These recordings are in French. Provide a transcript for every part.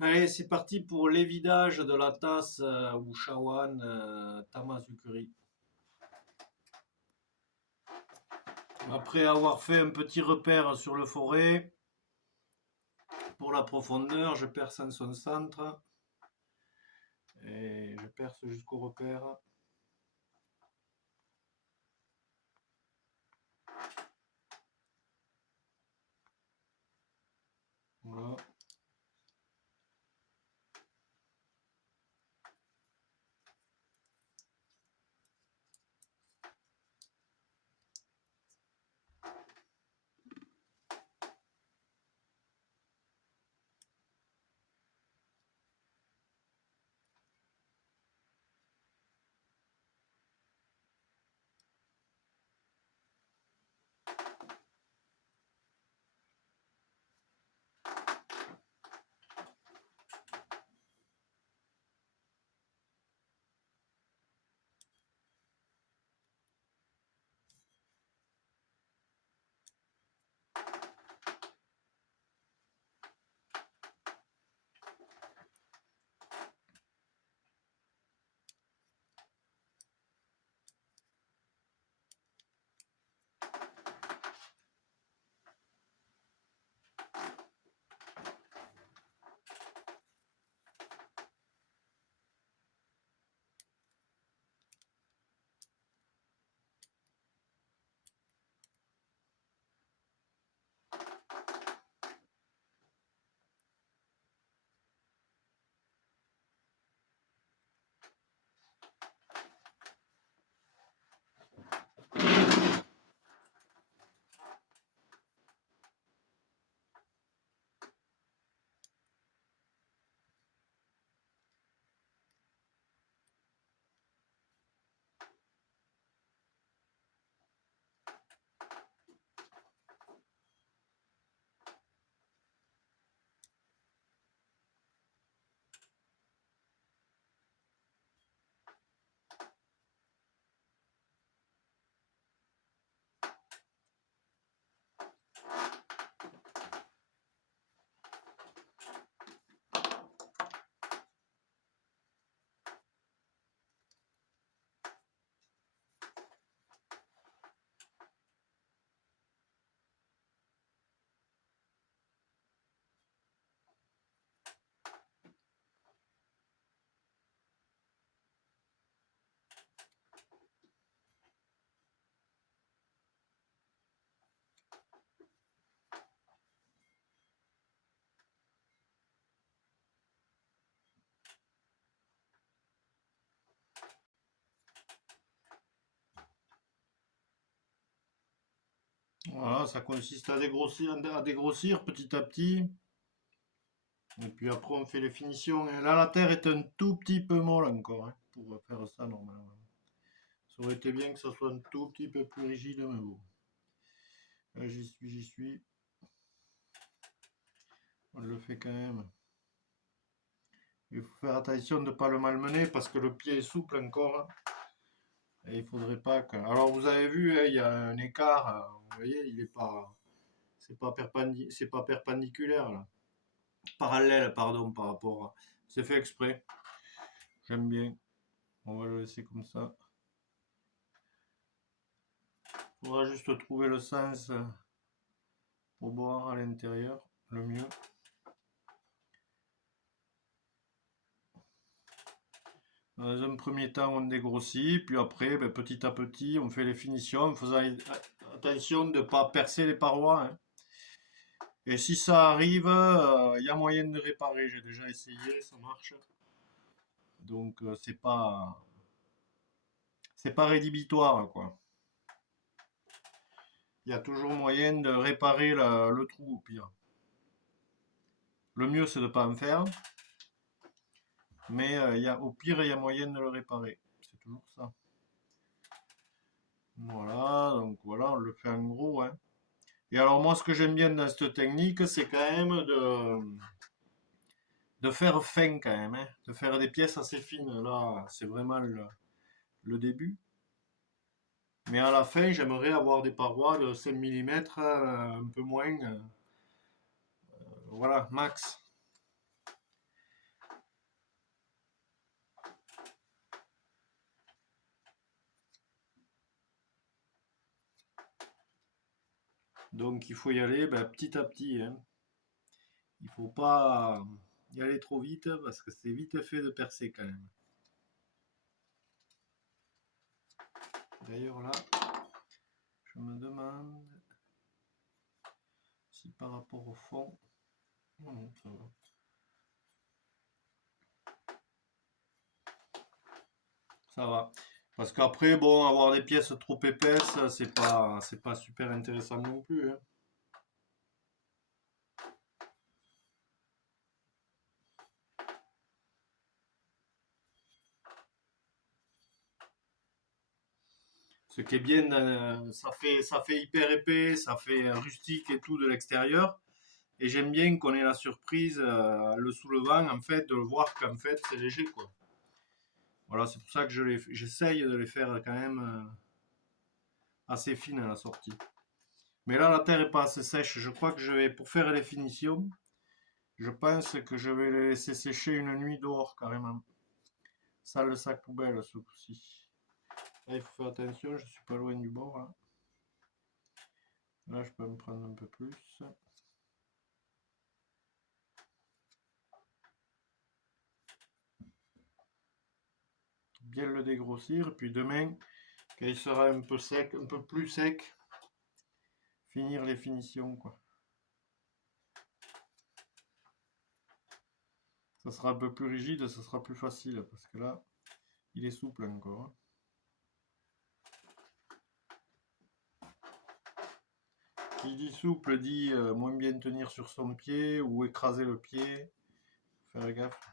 Allez, c'est parti pour l'évidage de la tasse ou shawan Tamazukuri. Après avoir fait un petit repère sur le forêt, pour la profondeur, je perce en son centre et je perce jusqu'au repère. Voilà. Voilà, ça consiste à dégrossir petit à petit. Et puis après, on fait les finitions. Et là, la terre est un tout petit peu molle encore, hein, pour faire ça normalement. Ça aurait été bien que ça soit un tout petit peu plus rigide, mais bon. Là, j'y suis. On le fait quand même. Il faut faire attention de ne pas le malmener parce que le pied est souple encore. Et il faudrait pas que. Alors vous avez vu, hein, il y a un écart. Vous voyez, il est pas. C'est pas perpendiculaire là. Parallèle, pardon, par rapport à. C'est fait exprès. J'aime bien. On va le laisser comme ça. Il faudra juste trouver le sens pour boire à l'intérieur, le mieux. Dans un premier temps, on dégrossit, puis après, ben, petit à petit, on fait les finitions en faisant attention de ne pas percer les parois, hein. Et si ça arrive, il y a moyen de réparer. J'ai déjà essayé, ça marche. Donc c'est pas rédhibitoire, quoi. Il y a toujours moyen de réparer le trou au pire. Le mieux c'est de pas en faire, mais au pire il y a moyen de le réparer. C'est toujours ça. Voilà, donc voilà, on le fait en gros, hein. Et alors moi ce que j'aime bien dans cette technique, c'est quand même de faire fin quand même, hein. De faire des pièces assez fines. Là, c'est vraiment le début. Mais à la fin, j'aimerais avoir des parois de 5 millimètres, un peu moins. Voilà, max. Donc il faut y aller petit à petit, hein. Il faut pas y aller trop vite parce que c'est vite fait de percer quand même. D'ailleurs là, je me demande si par rapport au fond, non, ça va. Ça va. Parce qu'après, bon, avoir des pièces trop épaisses, c'est pas super intéressant non plus, hein. Ce qui est bien, ça fait hyper épais, ça fait rustique et tout de l'extérieur. Et j'aime bien qu'on ait la surprise, le soulevant, en fait, de le voir qu'en fait, c'est léger, quoi. Voilà, c'est pour ça que j'essaye de les faire quand même assez fines à la sortie. Mais là, la terre est pas assez sèche. Je crois que je vais, pour faire les finitions, je pense que je vais les laisser sécher une nuit dehors, carrément. Ça, le sac poubelle, ce coup-ci. Là, il faut faire attention, je suis pas loin du bord, hein. Là, je peux me prendre un peu plus. Bien le dégrossir, puis demain, quand il sera un peu sec, un peu plus sec, finir les finitions, quoi. Ça sera un peu plus rigide, ça sera plus facile, parce que là, il est souple encore, hein. Qui dit souple dit moins bien tenir sur son pied ou écraser le pied. Faire gaffe.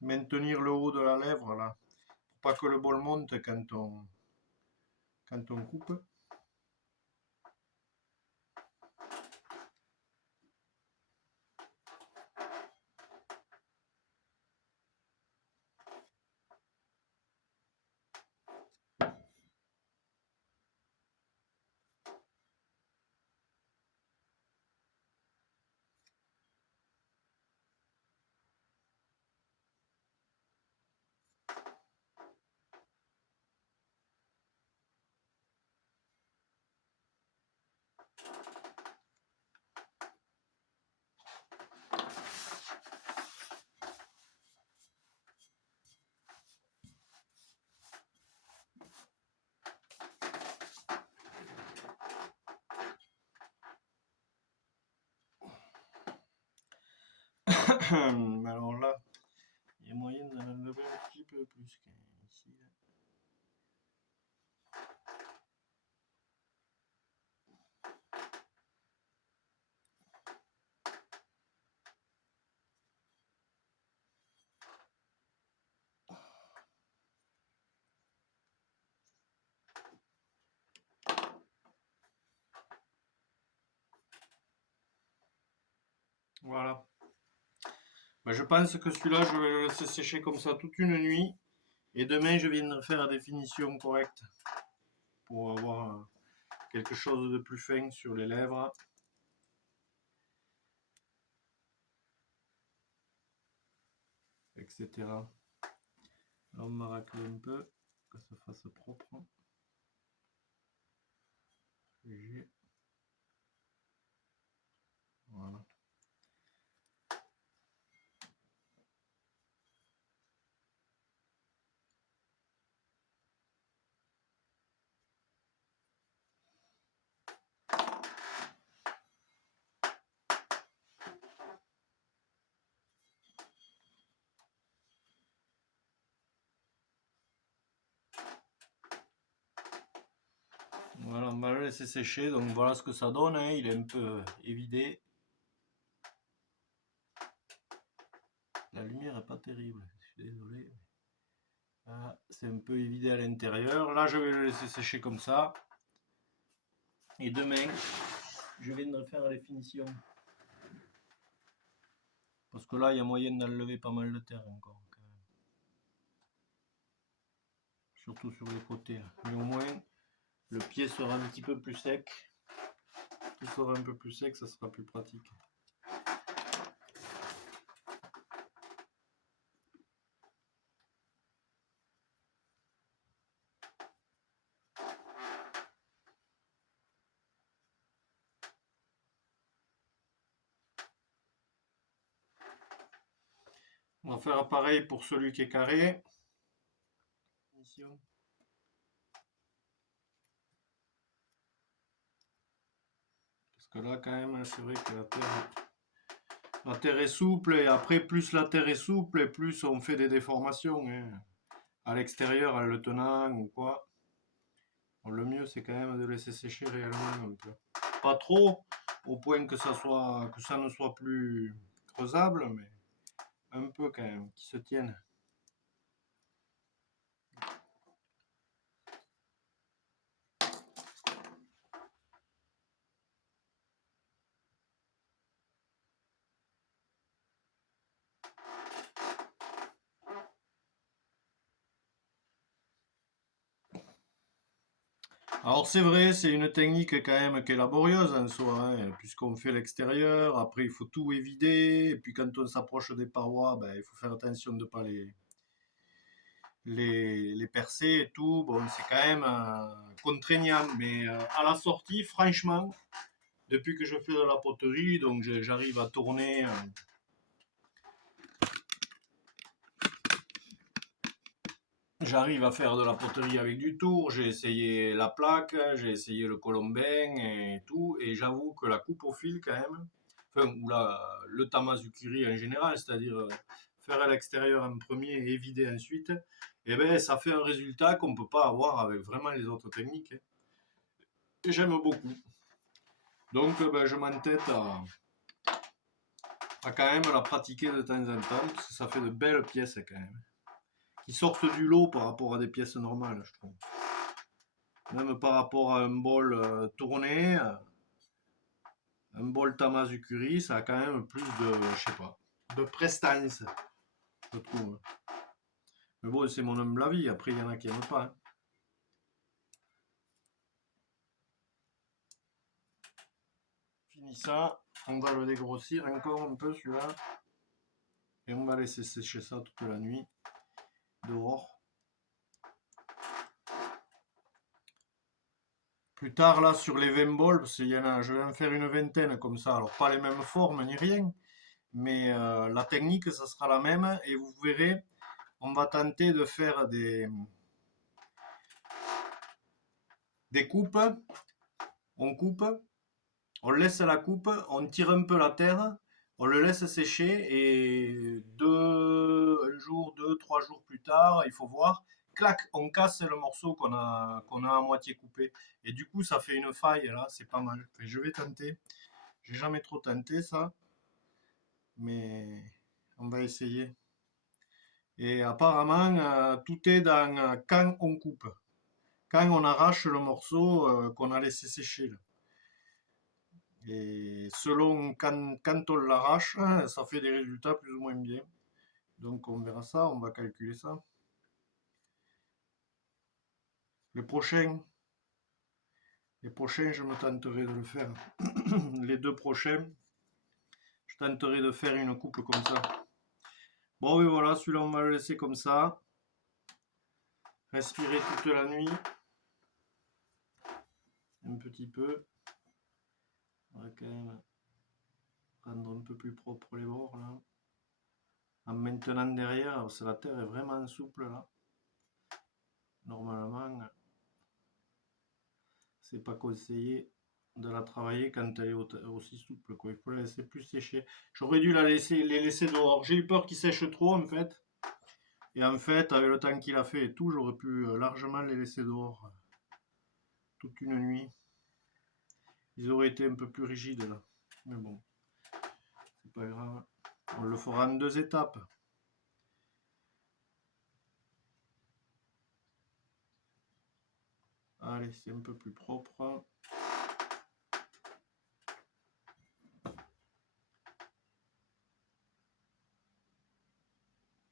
Maintenir le haut de la lèvre là, pour pas que le bol monte quand on coupe. Alors là, il y a moyen d'en enlever un petit peu plus qu'ici. Voilà. Je pense que celui-là, je vais le laisser sécher comme ça toute une nuit. Et demain, je viendrai faire la définition correcte pour avoir quelque chose de plus fin sur les lèvres. Etc. Là, on m'a raclé un peu, que ça fasse propre. Léger. Voilà. Voilà, on va le laisser sécher. Donc voilà ce que ça donne, hein. Il est un peu évidé. La lumière n'est pas terrible, je suis désolé. C'est un peu évidé à l'intérieur. Là, je vais le laisser sécher comme ça. Et demain, je viendrai faire les finitions. Parce que là, il y a moyen d'enlever pas mal de terre encore, quand même. Surtout sur les côtés. Mais au moins, le pied sera un petit peu plus sec. Tout sera un peu plus sec, ça sera plus pratique. On va faire pareil pour celui qui est carré. Parce que là, quand même, c'est vrai que la terre est souple, et après, plus la terre est souple, et plus on fait des déformations, hein. À l'extérieur, en le tenant ou quoi. Bon, le mieux, c'est quand même de laisser sécher réellement un peu. Pas trop, au point que ça ne soit plus creusable, mais un peu quand même, qui se tienne. Alors c'est vrai, c'est une technique quand même qui est laborieuse en soi, hein, puisqu'on fait l'extérieur, après il faut tout évider, et puis quand on s'approche des parois, ben, il faut faire attention de ne pas les percer et tout. Bon, c'est quand même contraignant, mais à la sortie, franchement, depuis que je fais de la poterie, donc j'arrive à tourner. J'arrive à faire de la poterie avec du tour, j'ai essayé la plaque, j'ai essayé le colombin et tout, et j'avoue que la coupe au fil quand même, enfin, ou le tamazukiri en général, c'est-à-dire faire à l'extérieur en premier et vider ensuite, et ben ça fait un résultat qu'on ne peut pas avoir avec vraiment les autres techniques, hein. Et j'aime beaucoup. Donc ben, je m'entête à quand même la pratiquer de temps en temps, parce que ça fait de belles pièces quand même, qui sortent du lot par rapport à des pièces normales, je trouve. Même par rapport à un bol tourné, un bol tamazukuri, ça a quand même plus de, je sais pas, de prestance, je trouve. Mais bon, c'est mon humble avis, après il y en a qui n'aiment pas, hein. Fini ça, on va le dégrossir encore un peu celui-là. Et on va laisser sécher ça toute la nuit, dehors. Plus tard, là, sur les 20 bols, parce qu'il y en a, je vais en faire une vingtaine comme ça. Alors, pas les mêmes formes ni rien, mais la technique, ça sera la même. Et vous verrez, on va tenter de faire des coupes. On coupe, on laisse la coupe, on tire un peu la terre, on le laisse sécher et un jour, 2, 3 jours plus tard, il faut voir, clac, on casse le morceau qu'on a à moitié coupé. Et du coup, ça fait une faille là, c'est pas mal. Enfin, je vais tenter. J'ai jamais trop tenté ça, mais on va essayer. Et apparemment, tout est dans quand on coupe, quand on arrache le morceau qu'on a laissé sécher là. Et selon quand on l'arrache, ça fait des résultats plus ou moins bien. Donc on verra ça, on va calculer ça. Les prochains, je me tenterai de le faire. Les 2 prochains, je tenterai de faire une coupe comme ça. Bon, et voilà, celui-là, on va le laisser comme ça. Respirer toute la nuit. Un petit peu. On va quand même rendre un peu plus propre les bords là. En maintenant derrière, parce que la terre est vraiment souple là. Normalement, c'est pas conseillé de la travailler quand elle est aussi souple, quoi. Il faut la laisser plus sécher. J'aurais dû les laisser dehors. J'ai eu peur qu'ils sèchent trop en fait. Et en fait, avec le temps qu'il a fait et tout, j'aurais pu largement les laisser dehors toute une nuit. Ils auraient été un peu plus rigides là. Mais bon, c'est pas grave. On le fera en 2 étapes. Allez, c'est un peu plus propre.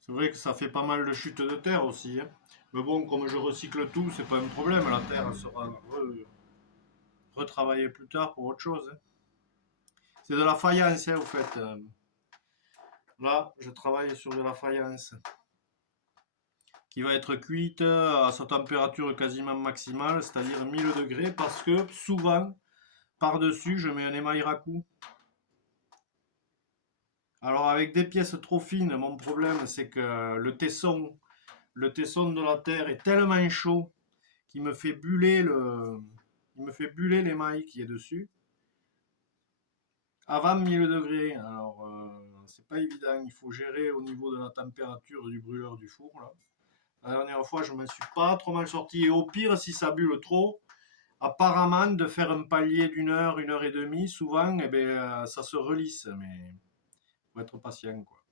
C'est vrai que ça fait pas mal de chutes de terre aussi, hein. Mais bon, comme je recycle tout, c'est pas un problème. La terre sera retravaillée plus tard pour autre chose, hein. C'est de la faïence, hein, au fait. Là, je travaille sur de la faïence qui va être cuite à sa température quasiment maximale, c'est-à-dire 1000 degrés, parce que souvent, par-dessus, je mets un émail raku. Alors avec des pièces trop fines, mon problème c'est que le tesson de la terre est tellement chaud qu'il me fait buller il me fait buller l'émail qui est dessus avant 1000 degrés. Alors c'est pas évident, il faut gérer au niveau de la température du brûleur du four là. La dernière fois, je ne me suis pas trop mal sorti. Et au pire, si ça bulle trop, apparemment, de faire un palier une heure et demie, souvent, eh ben, ça se relisse. Mais il faut être patient, quoi.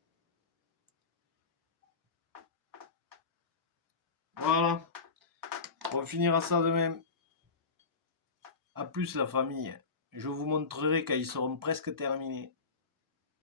Voilà, on finira ça demain. A plus la famille. Je vous montrerai quand ils seront presque terminés.